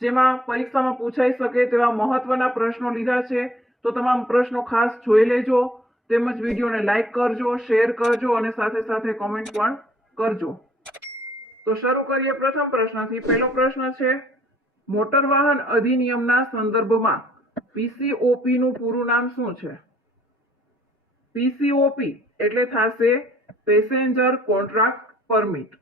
જેમાં પરીક્ષામાં પૂછાઈ શકે તેવા મહત્વના પ્રશ્નો લીધા છે, તો તમામ પ્રશ્નો ખાસ જોઈ લેજો, તેમજ વિડીયોને લાઈક કરજો, શેર કરજો અને સાથે સાથે કોમેન્ટ પણ કરજો. તો શરૂ કરીએ પ્રથમ પ્રશ્નથી. પહેલો પ્રશ્ન છે, મોટર વાહન અધિનિયમના સંદર્ભમાં પીસીઓપી નું પૂરું નામ શું છે? પીસીઓપી એટલે થશે પેસેન્જર કોન્ટ્રાક્ટ પરમિટ.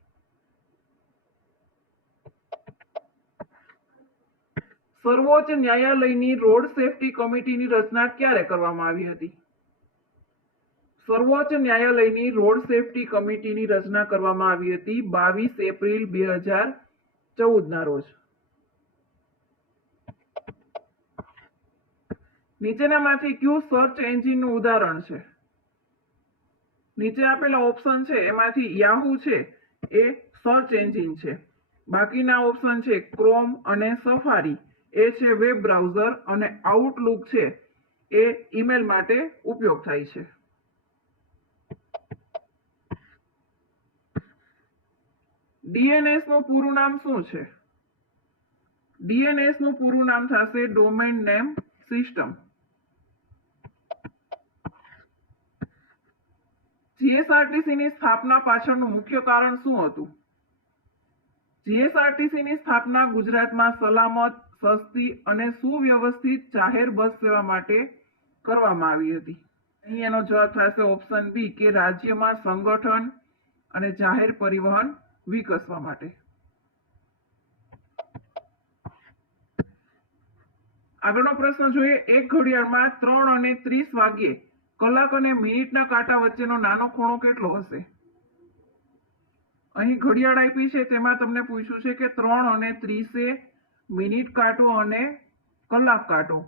સર્વોચ્ચ ન્યાયાલયની રોડ સેફટી કમિટીની રચના ક્યારે કરવામાં આવી હતી? સર્વોચ્ચ ન્યાયાલયની રોડ સેફટી કમિટીની રચના કરવામાં આવી હતી 22 એપ્રિલ 2014 ના રોજ. નીચેનામાંથી કયું સર્ચ એન્જિનનું ઉદાહરણ છે? નીચે આપેલા ઓપ્શન છે એમાંથી યાહૂ છે એ સર્ચ એન્જિન છે. બાકીના ઓપ્શન છે ક્રોમ અને સફારી એ છે વેબ બ્રાઉઝર અને આઉટલુક છે એ ઈમેલ માટે ઉપયોગ થાય છે. ડીએનએસ નું પૂરું નામ શું છે? ડીએનએસ નું પૂરું નામ થશે ડોમેન નેમ સિસ્ટમ. જીએસઆરટીસી ની સ્થાપના પાછળનું મુખ્ય કારણ શું હતું? જીએસઆરટીસી ની સ્થાપના ગુજરાતમાં સલામત, સસ્તી અને સુવ્યવસ્થિત જાહેર બસ સેવા માટે કરવામાં આવી હતી. અહીં એનો જવાબ થશે ઓપ્શન બી કે રાજ્યમાં સંગઠન અને જાહેર પરિવહન વિકસવા માટે. આગળનો પ્રશ્ન જોઈએ. એક ઘડિયાળમાં 3 અને 30 વાગ્યે કલાક અને મિનિટના કાંટા વચ્ચેનો નાનો ખૂણો કેટલો હશે? અહીં ઘડિયાળ આપી છે તેમાં તમને પૂછ્યું છે કે 3 અને 30 મિનિટ કાંટો અને કલાક કાંટો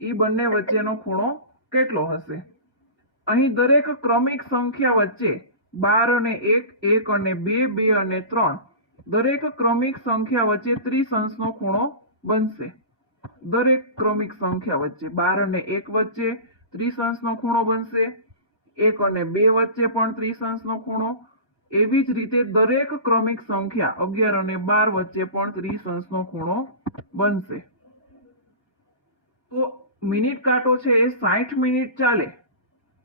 એ બંને વચ્ચેનો ખૂણો કેટલો હશે? અહીં દરેક ક્રમિક સંખ્યા વચ્ચે 12 અને 1, 1 અને 2, 2 અને 3 દરેક ક્રમિક સંખ્યા વચ્ચે 30 અંશનો ખૂણો બનશે. દરેક ક્રમિક સંખ્યા વચ્ચે 12 અને 1 વચ્ચે 30 અંશનો ખૂણો બનશે, 1 અને 2 વચ્ચે પણ 30 અંશનો ખૂણો, એવી જ રીતે દરેક ક્રમિક સંખ્યા 11 અને 12 વચ્ચે પણ 30 અંશનો ખૂણો બનશે. તો મિનિટ કાંટો છે એ 60 મિનિટ ચાલે,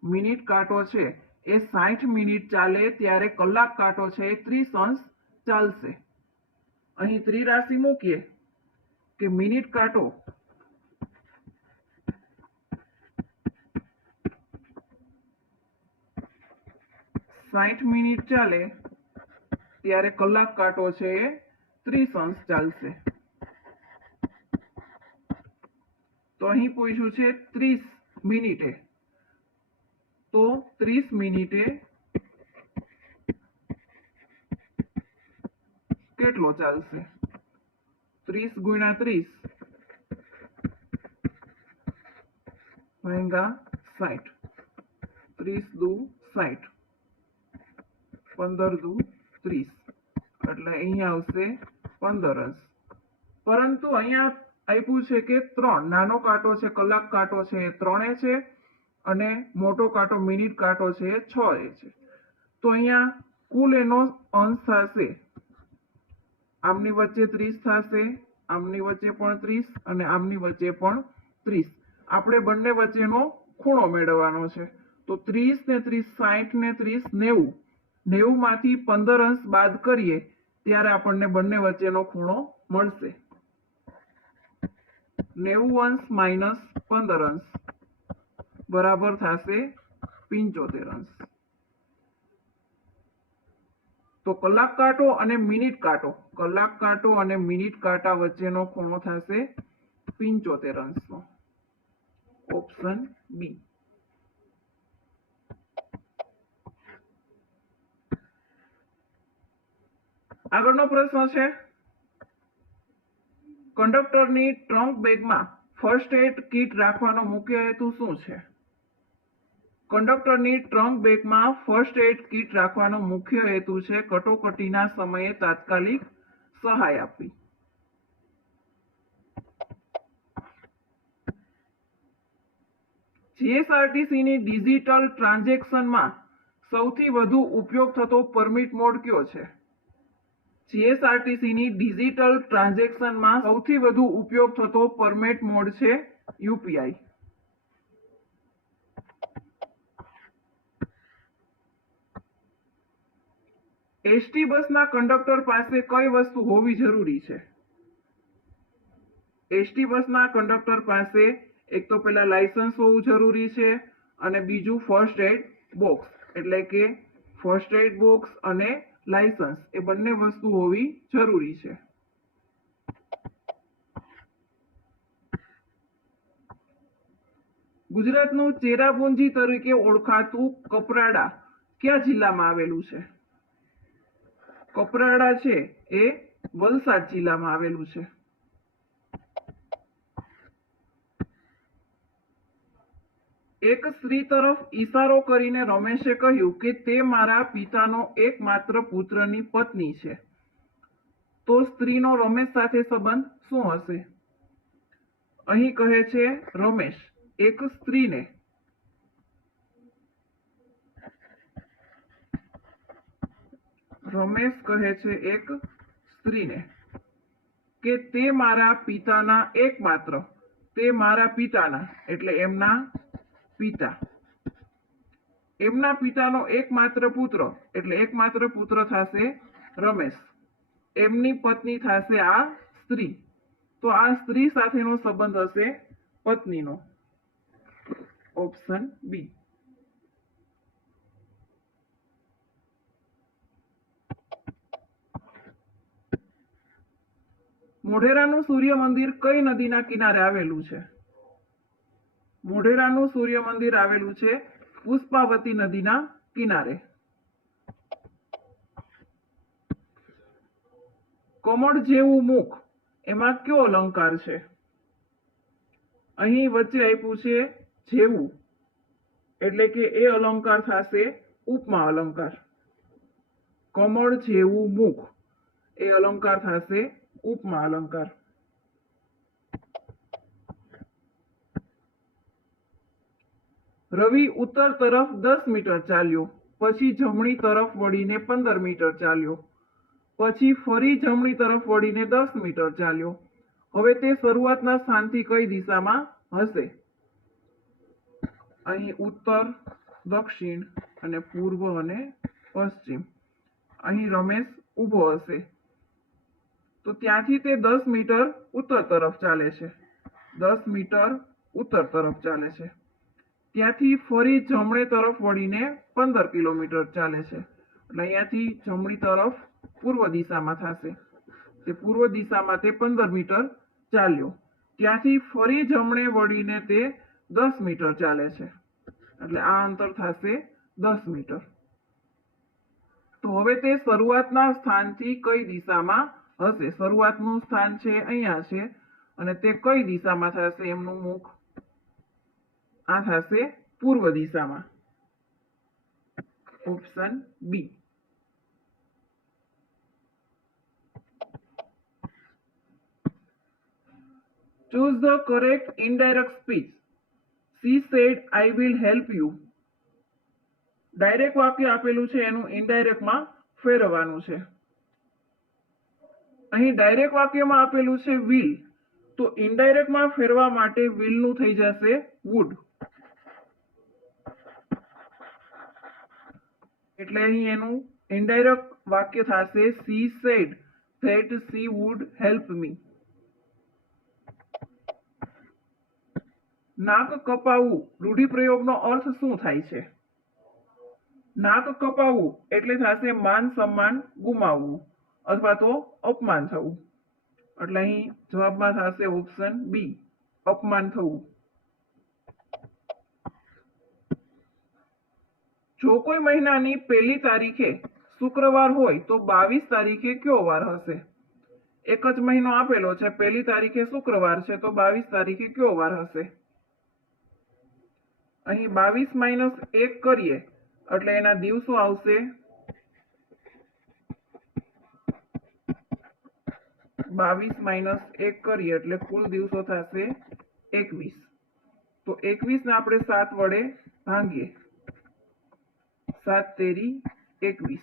મિનિટ કાંટો છે એ 60 મિનિટ ચાલે ત્યારે કલાક કાંટો છે એ 30 અંશ ચાલશે. અહીં ત્રિરાશિ મૂકીએ કે મિનિટ કાંટો સાઠ મિનિટ ચાલે ત્યારે કલાક કાંટો છે એ 30 અંશ ચાલશે. તો અહીં પૂછ્યું છે 30 મિનિટે, તો 30 મિનિટે કેટલો ચાલશે? 30 ગુણ્યા 30 ભાગ્યા 60, 30 દુ 60, 15 દુ 30, એટલે અહીંયા આવશે 15 અંશ. પરંતુ અહીંયા આપ્યું છે કે 3 નાનો કાંટો છે કલાક કાંટો છે એ 3 છે અને મોટો કાંટો મિનિટ કાંટો છે એ 6 છે. તો અહીંયા કુલ એનો અંશ થશે, આમની વચ્ચે 30 થશે, આમની વચ્ચે પણ 30 અને આમની વચ્ચે પણ 30. આપણે બંને વચ્ચેનો ખૂણો મેળવવાનો છે. તો 30 ને 30 60 ને 30 90, 90 માંથી 15 અંશ બાદ કરીએ ત્યારે આપણને બંને વચ્ચેનો ખૂણો મળશે. 90 અંશ માઇનસ 15 અંશ બરાબર થશે 75 અંશ. તો કલાક કાંટો અને મિનિટ કાંટો, કલાક કાંટો અને મિનિટ કાંટા વચ્ચેનો ખૂણો થશે 75 અંશનો. Option B. આગળનો પ્રશ્ન છે, કંડક્ટરની ટ્રંક બેગમાં ફર્સ્ટ એડ કીટ રાખવાનો મુખ્ય હેતુ શું છે? કંડક્ટરની ટ્રંક બેગમાં ફર્સ્ટ એડ કીટ રાખવાનો મુખ્ય હેતુ છે કટોકટીના સમયે તાત્કાલિક સહાય આપવી. જીએસઆરટીસીની ડિજિટલ ટ્રાન્ઝેક્શનમાં સૌથી વધુ ઉપયોગ થતો પરમિટ મોડ કયો છે? જીએસઆરટીસી ની ડિજિટલ ટ્રાન્ઝેક્શનમાં સૌથી વધુ ઉપયોગ થતો પરમેટ મોડ છે યુપીઆઈ. એસટી બસના કંડક્ટર પાસે કઈ વસ્તુ હોવી જરૂરી છે? એસટી બસના કંડક્ટર પાસે એક તો પેલા લાયસન્સ હોવું જરૂરી છે અને બીજું ફર્સ્ટ એડ બોક્સ, એટલે કે ફર્સ્ટ એડ બોક્સ અને લાયસન્સ એ બંને વસ્તુ હોવી જરૂરી છે. ગુજરાતનું ચેરાપુંજી તરીકે ઓળખાતું કપરાડા કયા જિલ્લામાં આવેલું છે? કપરાડા છે એ વલસાડ જિલ્લામાં આવેલું છે. એક સ્ત્રી તરફ ઈશારો કરીને રમેશે કહ્યું કે તે મારા પિતાનો એકમાત્ર પુત્રની પત્ની છે. તો સ્ત્રીનો રમેશ સાથે સંબંધ શું હશે? અહીં કહે છે રમેશ એક સ્ત્રીને રમેશ કહે છે એક સ્ત્રીને કે તે મારા પિતાના એકમાત્ર, તે મારા પિતાના એટલે એમના પિતા, એમના પિતાનો એકમાત્ર પુત્ર એટલે એકમાત્ર પુત્ર થશે રમેશ, એમની પત્ની થશે આ સ્ત્રી. તો આ સ્ત્રી સાથેનો સંબંધ હશે પત્નીનો. Option B. મોઢેરાનું સૂર્ય મંદિર કઈ નદીના કિનારે આવેલું છે? મોઢેરાનું સૂર્ય મંદિર આવેલું છે પુષ્પાવતી નદીના કિનારે. કમળ જેવું મુખ એમાં કયો અલંકાર છે? અહીં વચ્ચે આપ્યું છે જેવું, એટલે કે એ અલંકાર થશે ઉપમા અલંકાર. કમળ જેવું મુખ એ અલંકાર થશે ઉપમા અલંકાર. રવિ ઉત્તર તરફ 10 મીટર ચાલ્યો, પછી જમણી તરફ વળીને 15 મીટર ચાલ્યો, પછી ફરી જમણી તરફ વળીને 10 મીટર ચાલ્યો. હવે તે શરૂઆતના સ્થાનથી કઈ દિશામાં હશે? અહીં ઉત્તર, દક્ષિણ અને પૂર્વ અને પશ્ચિમ. અહીં રમેશ ઊભો હશે તો ત્યાંથી તે 10 મીટર ઉત્તર તરફ ચાલે છે, 10 મીટર ઉત્તર તરફ ચાલે છે. ત્યાંથી ફરી જમણે તરફ વળીને 15 કિલોમીટર ચાલે છે, એટલે અહીંયાથી જમણી તરફ પૂર્વ દિશામાં થશે. તે પૂર્વ દિશામાં તે 15 મીટર ચાલ્યો, ત્યાંથી ફરી જમણે વળીને તે 10 મીટર ચાલે છે, એટલે આ અંતર થશે 10 મીટર. તો હવે તે શરૂઆતના સ્થાનથી કઈ દિશામાં હશે? શરૂઆતનું સ્થાન છે અહીંયા છે અને તે કઈ દિશામાં થશે? એમનું મુખ આ થશે પૂર્વ દિશામાં. Option B. Choose the correct indirect speech. She said, I will help you. Direct વાક્ય આપેલું છે એનું ઇનડાયરેક્ટમાં ફેરવવાનું છે. અહીં ડાયરેક્ટ વાક્યમાં આપેલું છે will, તો ઇનડાયરેક્ટમાં ફેરવા માટે will નું થઈ જશે would. એટલે અહીં એનું ઇનડાયરેક્ટ વાક્ય થશે she said that she would help me. નાક કપાવવું રૂઢિપ્રયોગનો અર્થ શું થાય છે? નાક કપાવવું એટલે થશે માન સન્માન ગુમાવવું અથવા તો અપમાન થવું. એટલે અહીં જવાબમાં થશે ઓપ્શન બી, અપમાન થવું. જો કોઈ મહિનાની 1લી તારીખે શુક્રવાર હોય તો 22 તારીખે કયો વાર હશે? એક જ મહિનો આપેલો છે, 1લી તારીખે શુક્રવાર છે તો 22 તારીખે કયો વાર હશે? અહીં 22 - 1 કરીએ એટલે એના દિવસો આવશે 22 - 1 કરીએ એટલે કુલ દિવસો થશે 21. તો 21 ને આપણે 7 વડે ભાંગીએ, 7 તેરી 21.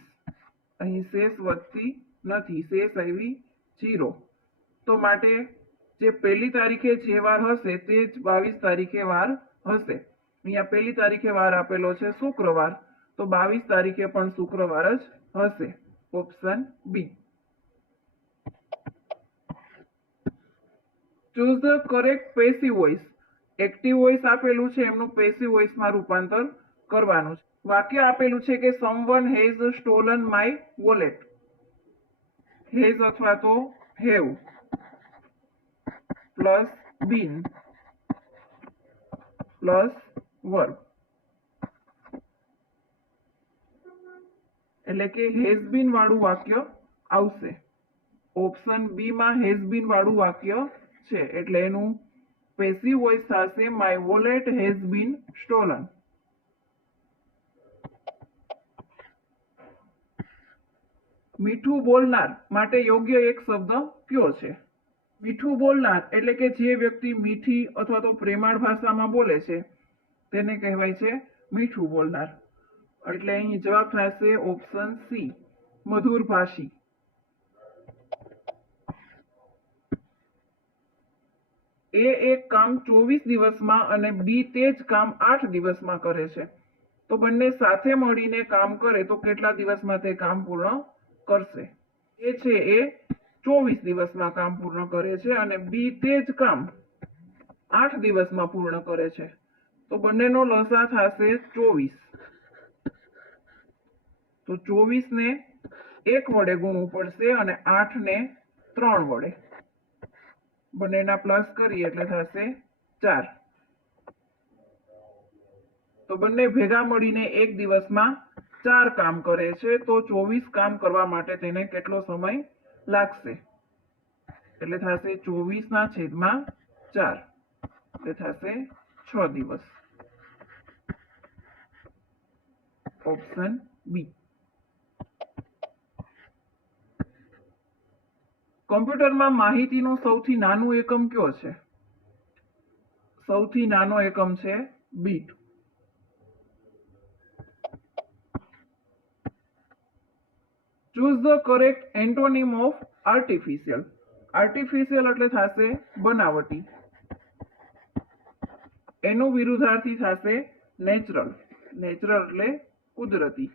અહીં શેષ વધતી નથી, શેષ આવી 0. તો માટે જે પહેલી તારીખે જે વાર હશે તે જ 22 તારીખે વાર હશે. અહીંયા પહેલી તારીખે વાર આપેલો છે શુક્રવાર, તો 22 તારીખે પણ શુક્રવાર જ હશે. Option B. Choose the correct passive voice. Active voice આપેલું છે, એમનું પેસિવ વોઇસમાં રૂપાંતર કરવાનું છે. વાક્ય આપેલું છે કે someone has stolen my wallet. Has અથવા તો have plus bin plus verb, એટલે કે હેઝ બીન વાળું વાક્ય આવશે. ઓપ્શન બી માં હેઝ બીન વાળું વાક્ય છે, એટલે એનું પેસિવ વોઇસ થશે my wallet has been stolen. મીઠું બોલનાર માટે યોગ્ય એક શબ્દ કયો છે? મીઠું બોલનાર એટલે કે જે વ્યક્તિ મીઠી અથવા તો પ્રેમાળ ભાષામાં બોલે છે તેને કહેવાય છે મીઠું બોલનાર. એટલે અહીં જવાબ થશે ઓપ્શન સી, મધુર ભાષી. એ એક કામ 24 દિવસમાં અને બી તે જ કામ 8 દિવસમાં કરે છે, તો બંને સાથે મળીને કામ કરે તો કેટલા દિવસમાં તે કામ પૂર્ણ કરશે? એ છે એ 24 દિવસમાં કામ પૂર્ણ કરે છે અને બી તે જ કામ 8 દિવસમાં પૂર્ણ કરે છે, તો બંનેનો લસા થશે 24. તો 24 ને 1 વડે ગુણવું પડશે અને 8 ને 3 વડે. બંનેના પ્લસ કરીએ એટલે થશે 4. તો બંને ભેગા મળીને એક દિવસમાં 4 કામ કરે છે, તો 24 કામ કરવા માટે તેને કેટલો સમય લાગશે? એટલે થશે 24/4, એટલે થશે 6 દિવસ. Option B. કમ્પ્યુટરમાં માહિતીનું સૌથી નાનું એકમ કયો છે? સૌથી નાનો એકમ છે bit. Choose the correct antonym of artificial. Artificial એટલે થશે બનાવટી. એનું વિરુદ્ધાર્થી થશે નેચરલ. નેચરલ એટલે કુદરતી.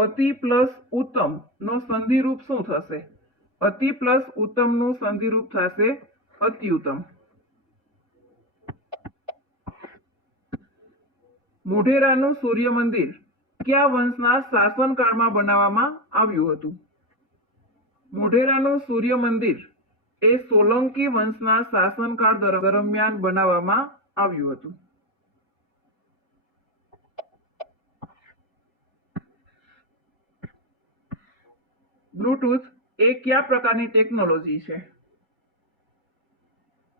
અતિ પ્લસ ઉત્તમ નો સંધિરૂપ શું થશે? અતિ પ્લસ ઉત્તમ નું સંધિરૂપ થશે અત્યુત્તમ. મોઢેરાનું સૂર્ય મંદિર કયા વંશના શાસનકાળમાં બનાવવામાં આવ્યું હતું? મોઢેરાનું સૂર્ય મંદિર એ સોલંકી વંશના શાસનકાળ દરમિયાન બનાવવામાં આવ્યું હતું. બ્લૂટૂથ એ કયા પ્રકારની ટેકનોલોજી છે?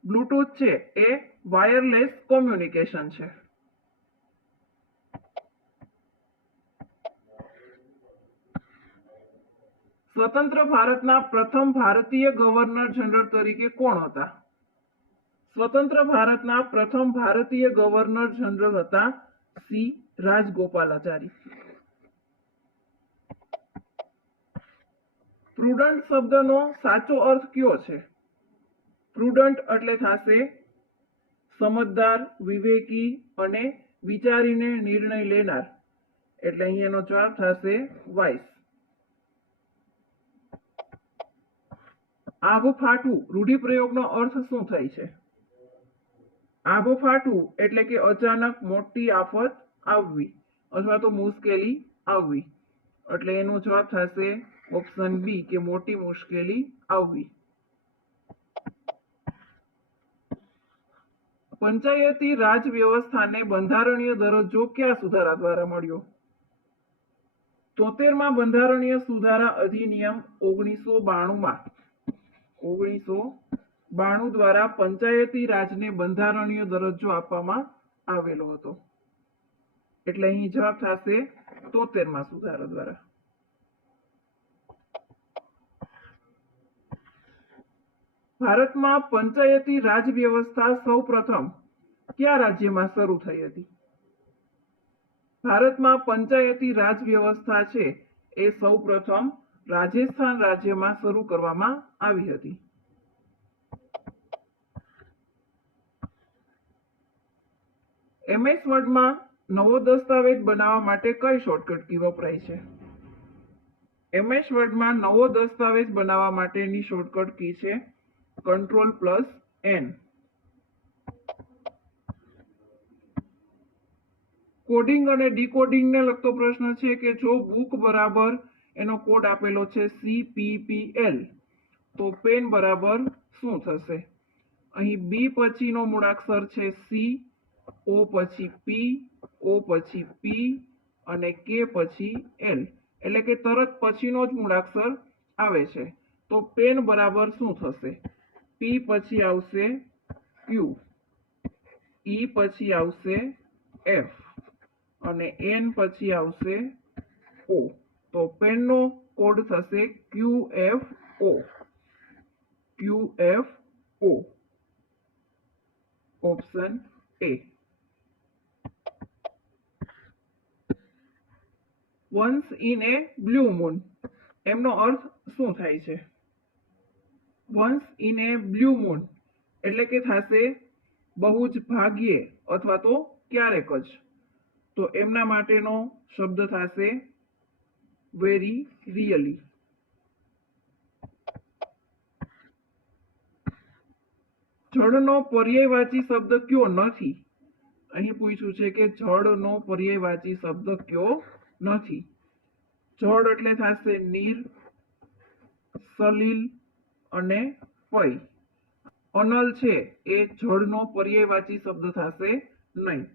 બ્લૂટૂથ છે એ વાયરલેસ કોમ્યુનિકેશન છે. સ્વતંત્ર ભારતના પ્રથમ ભારતીય ગવર્નર જનરલ તરીકે કોણ હતા? સ્વતંત્ર ભારતના પ્રથમ ભારતીય ગવર્નર જનરલ હતા સી રાજગોપાલાચારી. પ્રુડન્ટ શબ્દનો સાચો અર્થ કયો છે? પ્રુડન્ટ એટલે થશે સમજદાર, વિવેકી અને વિચારીને નિર્ણય લેનાર. એટલે અહીંયાનો જવાબ થશે વાઇસ. આભ ફાટવું રૂઢિપ્રયોગનો અર્થ શું થાય છે? આભ ફાટવું એટલે કે અચાનક મોટી આફત આવવી અથવા તો મુશ્કેલી આવવી. એટલે એનો જવાબ થશે ઓપ્શન બી કે મોટી મુશ્કેલી આવવી. પંચાયતી રાજ વ્યવસ્થાને બંધારણીય દરજ્જો કયા સુધારા દ્વારા મળ્યો? 73માં બંધારણીય સુધારા અધિનિયમ 1992 દ્વારા પંચાયતી રાજને બંધારણીય દરજ્જો આપવામાં આવેલો હતો. એટલે અહીં જવાબ થશે 73માં સુધારા દ્વારા. ભારતમાં પંચાયતી રાજ વ્યવસ્થા સૌપ્રથમ કયા રાજ્યમાં શરૂ થઈ હતી? ભારતમાં પંચાયતી રાજ વ્યવસ્થા છે એ સૌપ્રથમ રાજસ્થાન રાજ્યમાં શરૂ કરવામાં આવી હતી. MS વર્ડમાં નવો દસ્તાવેજ બનાવવા માટે કઈ શોર્ટકટ કી વપરાય છે? MS વર્ડમાં નવો દસ્તાવેજ બનાવવા માટેની શોર્ટકટ કી છે Ctrl+N. કોડિંગ અને ડીકોડિંગને લગતો પ્રશ્ન છે કે જો બુક બરાબર એનો કોડ આપેલો છે CPPL તો પેન બરાબર શું થશે? અહીં B પછીનો મૂળાક્ષર છે C, O પછી P, O પછી P અને K પછી L, એટલે કે તરત પછીનો જ મૂળાક્ષર આવે છે. તો પેન બરાબર શું થશે? P પછી આવશે Q, E પછી આવશે F અને N પછી આવશે O. તો પેનનો કોડ થશે QFO. QFO. Option A. Once in A blue moon, એમનો અર્થ શું થાય છે? Once in A blue moon એટલે કે થશે બહુ જ ભાગ્યે અથવા તો ક્યારેક જ. તો એમના માટેનો શબ્દ થશે વેરી રિયલી. જળનો પર્યાયવાચી શબ્દ કયો નથી? અહીં પૂછ્યું છે કે જળનો પર્યાયવાચી શબ્દ કયો નથી. જળ એટલે થશે નીર, સલીલ અને પય. અનલ છે એ જળનો પર્યાયવાચી શબ્દ થશે નહીં.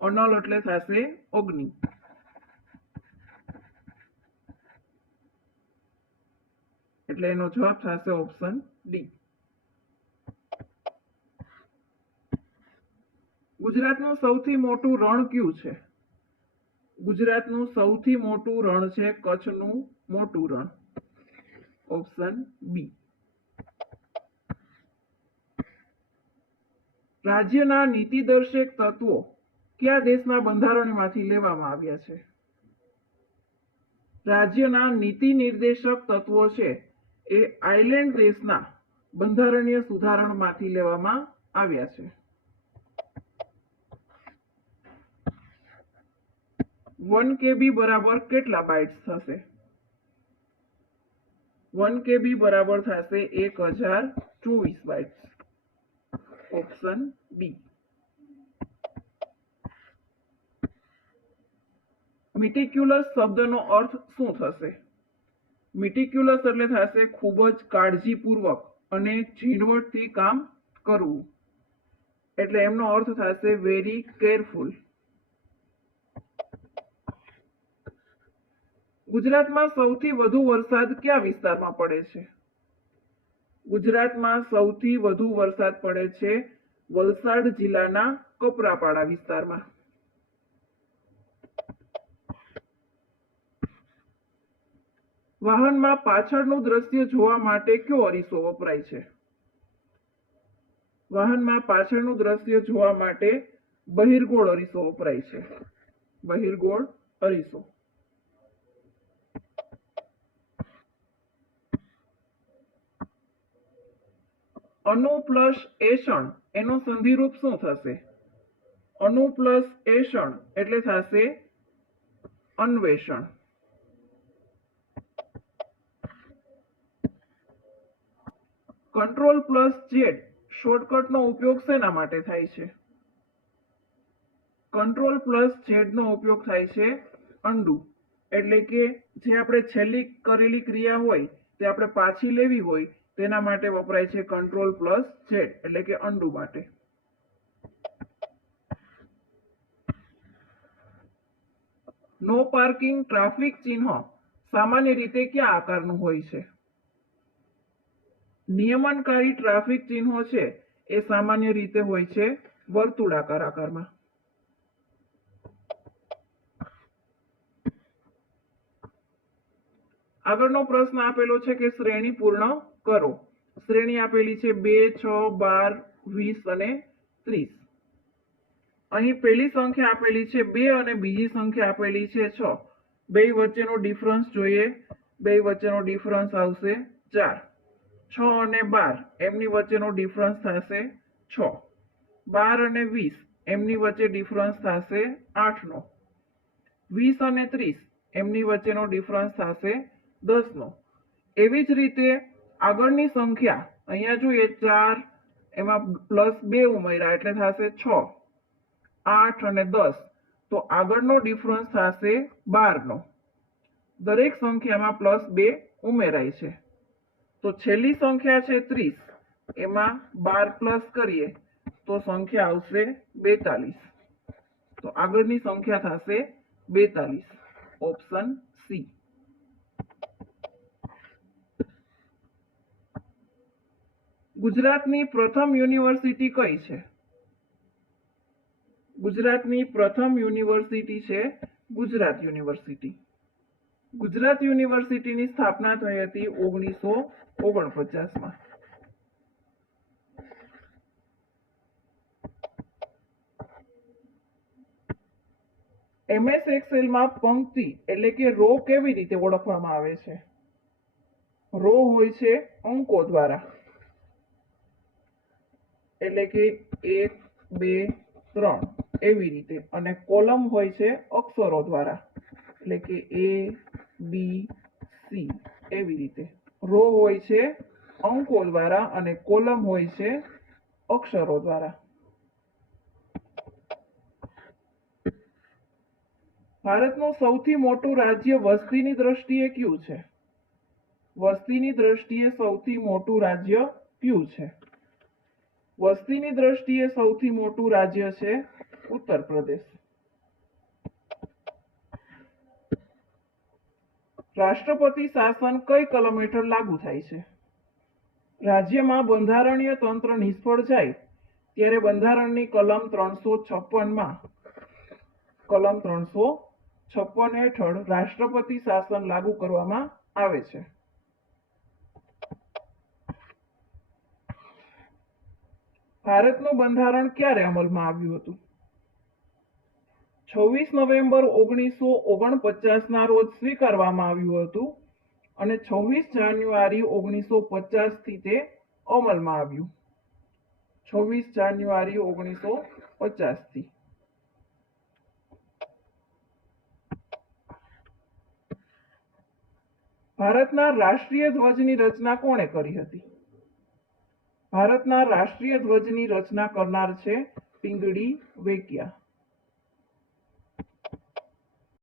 અનલ એટલે થશે અગ્નિ. એટલે એનો જવાબ થશે ઓપ્શન ડી. ગુજરાતનું સૌથી મોટું રણ કયું છે? ગુજરાતનું સૌથી મોટું રણ છે કચ્છનું મોટું રણ. Option B. રાજ્યના નીતિદર્શક તત્વો કયા દેશના બંધારણમાંથી લેવામાં આવ્યા છે? રાજ્યના નીતિ નિર્દેશક તત્વો છે એ આયર્લેન્ડ દેશના બંધારણીય સુધારણમાંથી લેવામાં આવ્યા છે. 1 KB બરાબર કેટલા બાઇટ્સ થશે? 1 KB બરાબર થશે 1024 બાઇટ્સ. Option B. મિટિક્યુલસ શબ્દનો અર્થ શું થશે? મિટિક્યુલસ એટલે થશે ખૂબ જ કાળજીપૂર્વક અને ઝીણવટથી કામ કરવું. એટલે એમનો અર્થ થશે વેરી કેરફુલ. ગુજરાતમાં સૌથી વધુ વરસાદ કયા વિસ્તારમાં પડે છે? ગુજરાતમાં સૌથી વધુ વરસાદ પડે છે વલસાડ જિલ્લાના કપરાપાડા વિસ્તારમાં. વાહનમાં પાછળનું દ્રશ્ય જોવા માટે કયો અરીસો વપરાય છે? વાહનમાં પાછળનું દ્રશ્ય જોવા માટે બહિર્ગોળ અરીસો વપરાય છે. બહિર્ગોળ અરીસો. અનુ પ્લસ એષણ એનો સંધિરૂપ શું થશે? અનુ પ્લસ એષણ એટલે થશે અન્વેષણ. Ctrl+Z શોર્ટકટનો ઉપયોગ શેના માટે થાય છે? Ctrl+Z નો ઉપયોગ થાય છે અન્ડુ, એટલે કે જે આપણે છેલ્લી કરેલી ક્રિયા હોય તે આપણે પાછી લેવી હોય તેના માટે વપરાય છે Ctrl+Z, એટલે કે અન્ડુ માટે. નો પાર્કિંગ ટ્રાફિક ચિહ્ન સામાન્ય રીતે કયા આકારનું હોય છે? નિયમનકારી ટ્રાફિક ચિહ્નો છે એ સામાન્ય રીતે હોય છે વર્તુળાકાર આકારમાં. આગળનો પ્રશ્ન આપેલો છે કે શ્રેણી પૂર્ણ કરો. શ્રેણી આપેલી છે 2, 6, 12, 20 અને 30. અહીં પહેલી સંખ્યા આપેલી છે 2 અને બીજી સંખ્યા આપેલી છે 6. બે વચ્ચેનો ડિફરન્સ જોઈએ. બે વચ્ચેનો ડિફરન્સ આવશે 4. 6 અને 12 એમની વચ્ચેનો ડિફરન્સ થશે 6. 12 અને 20 એમની વચ્ચે ડિફરન્સ થશે 8 નો. 20 અને 30 એમની વચ્ચેનો ડિફરન્સ થશે 10 નો. એવી જ રીતે આગળની સંખ્યા અહીંયા જોઈએ 4 એમાં +2 ઉમેર્યા એટલે થશે 6, 8 અને 10. તો આગળનો ડિફરન્સ થશે 12 નો. દરેક સંખ્યામાં +2 ઉમેરાય છે. તો છેલ્લી સંખ્યા છે 30, એમાં 12 પ્લસ કરીએ તો સંખ્યા આવશે 42. તો આગળની સંખ્યા થશે 42. Option C. ગુજરાતની પ્રથમ યુનિવર્સિટી કઈ છે? ગુજરાતની પ્રથમ યુનિવર્સિટી છે ગુજરાત યુનિવર્સિટી. ગુજરાત યુનિવર્સિટીની સ્થાપના થઈ હતી 1949માં. MS એક્સેલમાં પંક્તિ એટલે કે રો કેવી રીતે ઓળખવામાં આવે છે? રો હોય છે અંકો દ્વારા, એટલે કે 1, 2, 3 એવી રીતે, અને કોલમ હોય છે અક્ષરો દ્વારા, એટલે કે A, B, C એવી રીતે. રો હોય છે અંકો દ્વારા અને કોલમ હોય છે અક્ષરો દ્વારા. ભારતનું સૌથી મોટું રાજ્ય વસ્તીની દ્રષ્ટિએ કયું છે? વસ્તીની દ્રષ્ટિએ સૌથી મોટું રાજ્ય કયું છે? વસ્તીની દ્રષ્ટિએ સૌથી મોટું રાજ્ય છે ઉત્તર પ્રદેશ. રાષ્ટ્રપતિ શાસન કઈ કલમ હેઠળ લાગુ થાય છે? રાજ્યમાં બંધારણીય તંત્ર નિષ્ફળ જાય ત્યારે બંધારણની કલમ 356માં કલમ 356 હેઠળ રાષ્ટ્રપતિ શાસન લાગુ કરવામાં આવે છે. ભારતનું બંધારણ ક્યારે અમલમાં આવ્યું હતું? 26 નવેમ્બર 1949ના રોજ સ્વીકારવામાં આવ્યું હતું અને 26 જાન્યુઆરી 1950 થી તે અમલમાં આવ્યું. 26 જાન્યુઆરી 1950 થી. ભારતના રાષ્ટ્રીય ધ્વજની રચના કોણે કરી હતી? ભારતના રાષ્ટ્રીય ધ્વજની રચના કરનાર છે પિંગળી વેકિયા.